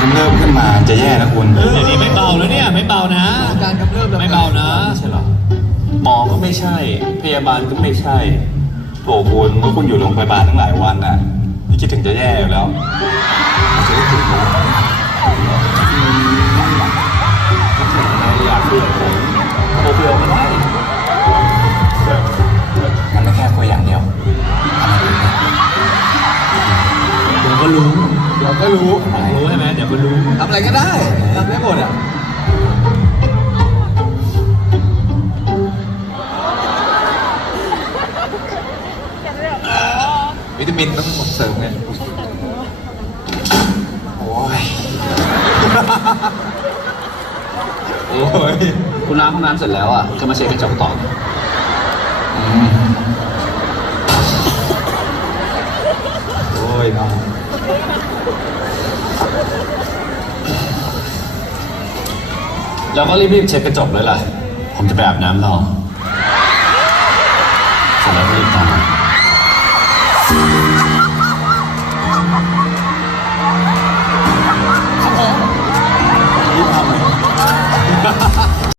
กำเริบขึ้นมาจะแย่นะคุณ เดี๋ยวนี้ไม่เบาแล้วเนี่ยไม่เบานะอาการกำเริบแล้วไม่เบานะไม่ใช่เหรอหมอก็ไม่ใช่ พยาบาลก็ไม่ใช่โถคุณเมื่อคุณอยู่โรงพยาบาลตั้งหลายวันน่ะนี่คิดถึงจะแย่อยู่แล้วจะได้ถึงนะอยากคุยกับผมโทรคุยเอาก็ได้งั้นไม่แค่คุยอย่างเดียวทำอะไรดีนะเดี๋ยวก็รู้ เดี๋ยวก็รู้รู้ใช่ไหมเดี๋ยวก็รู้ทำอะไรก็ได้ทำได้หมดอะวิตามินต้องเสริมไงโอ้ย โอ้ย คุณล้างห้องน้ำเสร็จแล้วอะจะมาเช็ดกระจกต่ออื โอ้ยน้องแล้วก็รีบๆเช็ดกระจกเลยล่ะ ผมจะไปอาบน้ำรอ